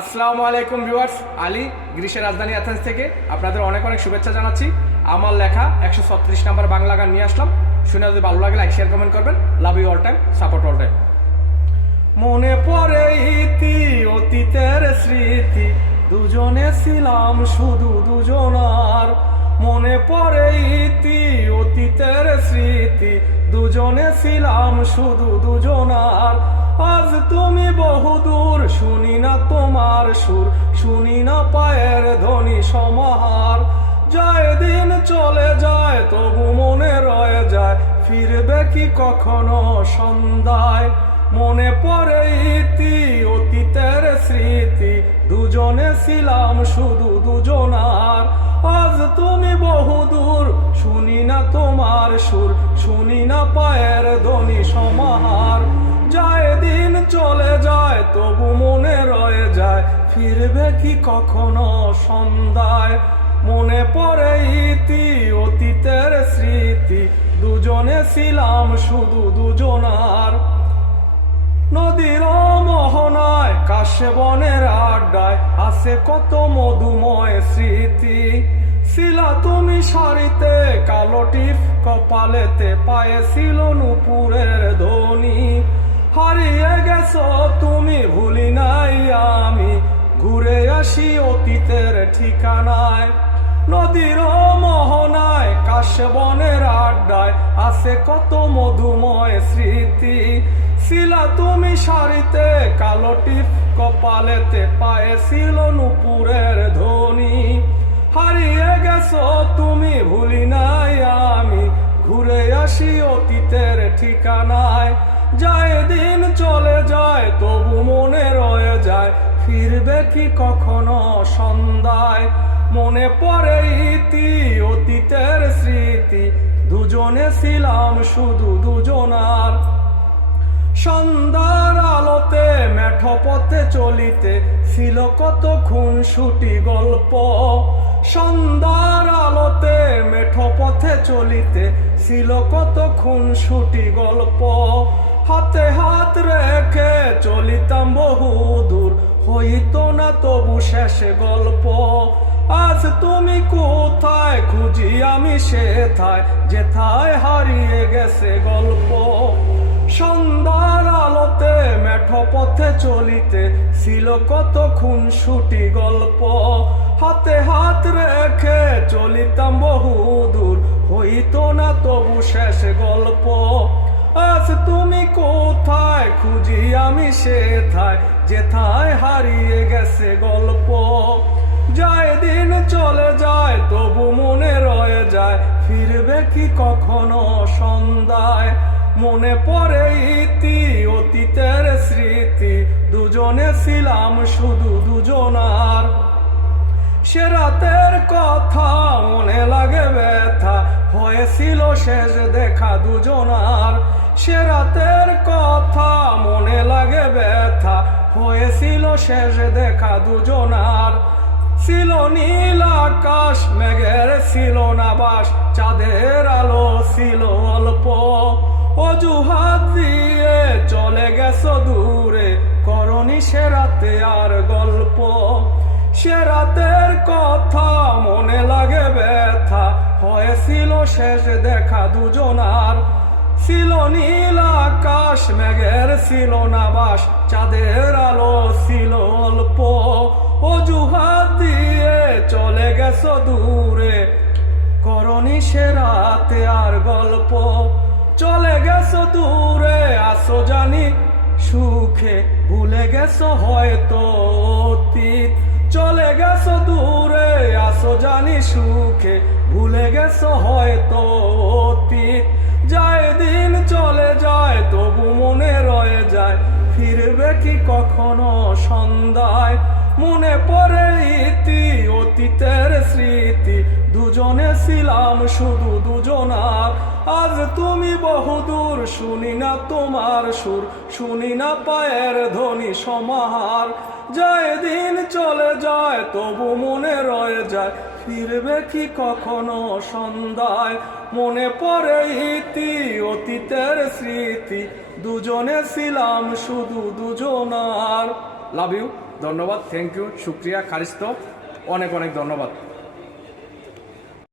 আসসালামু আলাইকুম ভিউয়ার্স, আলী গ্রিসের রাজধানী অ্যাথেন্স থেকে আপনাদের অনেক অনেক শুভেচ্ছা জানাচ্ছি। আমার লেখা 136 নাম্বার বাংলা গান নিয়ে আসলাম। শুনে যদি ভালো লাগে লাইক শেয়ার কমেন্ট করবেন। Love you all time, support all time. মনে পড়ে ইতি অতীতের স্মৃতি, দুজনে ছিলাম শুধু দুজনার। মনে পড়ে ইতি অতীতের স্মৃতি, দুজনে ছিলাম শুধু দুজনার। আজ তুমি বহুদূর, শুনি না তোমার সুর, শুনি না পায়ের ধ্বনি সমাহার। যায় দিন চলে যায়, তবু মনে রয়ে যায়, ফিরবে কি কখনো সন্ধ্যায়। মনে পড়ে ইতি অতীতের স্মৃতি, দুজনে ছিলাম শুধু দুজনার। আজ তুমি বহুদূর, শুনি না তোমার সুর, শুনি না পায়ের ধ্বনি সমাহার। যায় দিন চলে যায়, তবু মনে রয়ে যায়, ফিরবে কি কখনো সন্ধ্যায়। মনে পড়ে ইতি অতীতের স্মৃতি, দুজনে ছিলাম শুধু দুজনার। নদীর মোহনায় কাশে বনের আড্ডায় আছে কত মধুময় স্মৃতি। ছিলা তুমি শাড়িতে কালো টিপ, কপালেতে পায়ে ছিল নুপুরের ধ্বনি। হারিয়ে গেছো তুমি, ভুলি নাই আমি, ঘুরে আসি অতীতের ঠিকানায়। নদীর মোহনায় কাশে বনের আড্ডায় আছে কত মধুময় স্মৃতি। ছিলা তুমি শাড়িতে কালো টিপ, কপালেতে পায়ে ছিল নুপুরের ধ্বনি। হারিয়ে গেছো তুমি, ভুলি নাই আমি, ঘুরে আসি অতীতের ঠিকানায়। যায় দিন চলে যায়, তবু মনে রয়ে যায়, ফিরবে কি কখনো সন্ধ্যায়। মনে পড়ে ইতি অতীতের স্মৃতি, দুজনে ছিলাম শুধু দুজনার। সন্ধ্যার আলোতে মেঠো পথে চলিতে ছিল কত খুনসুটি গল্প। সন্ধ্যার আলোতে মেঠো পথে চলিতে ছিল কত খুনসুটি গল্প। হাতে হাত রেখে চলিতাম বহুদূর, হইতো না তবু শেষে গল্প। আজ তুমি কোথায়, খুঁজি আমি সেথায়, যেথায় হারিয়ে গেছে গল্প। সন্ধ্যার আলোতে মেঠো পথে চলিতে ছিল কত খুনসুটি গল্প। হাতে হাত রেখে চলিতাম বহুদূর, হইতো না তবু শেষ গল্প। আজ তুমি কোথায়, খুঁজি আমি সেথায়, যেথায় হারিয়ে গেছে গল্প। যায় দিন চলে যায়, তবু মনে রয়ে যায়, ফিরবে কি কখনো সন্ধ্যায়। মনে পড়ে ইতি অতীতের স্মৃতি, দুজনে ছিলাম শুধু দুজনার। সে রাতের কথা মনে লাগে ব্যথা, হয়েছিল শেষ দেখা দুজনার। সে রাতের কথা মনে লাগে ব্যথা, হয়েছিল শেষ দেখা দুজনার। ছিল নীল আকাশ, মেঘের ছিল না বাস, চাঁদের আলো ছিল অল্প। অজুহাত দিয়ে চলে গেছো দূরে, করনি সে রাতে আর গল্প। সে রাতের কথা মনে লাগে ব্যথা, হয়েছিল শেষ দেখা দুজনার। ছিল নীল আকাশ, মেঘের ছিল না বাস, চাঁদের আলো ছিল অল্প। অজুহাত দিয়ে চলে গেছো দূরে, করনি সে রাতে আর গল্প। চলে গেছো দূরে, আসো জানি সুখে, ভুলে গেছো হয়তো অতীত। চলে গেছো দূরে, আসো জানি সুখে, ভুলে গেছো হয়তো অতীত। যায় দিন চলে যায়, তবু মনে রয়ে যায়, ফিরবে কি কখনো সন্ধ্যায়। মনে পড়ে ইতি অতীতের স্মৃতি, দুজনে ছিলাম শুধু দুজনার। আজ তুমি বহুদূর, শুনি না তোমার সুর, শুনি না পায়ের ধ্বনি সমাহার। যায় দিন চলে যায়, তবু মনে রয়ে যায়, ফিরবে কি কখনো সন্ধ্যায়। মনে পড়ে ইতি অতীতের স্মৃতি, দুজনে ছিলাম শুধু দুজনার। Love you. ধন্যবাদ, থ্যাংক ইউ, শুক্রিয়া, খারিস্ত, অনেক অনেক ধন্যবাদ।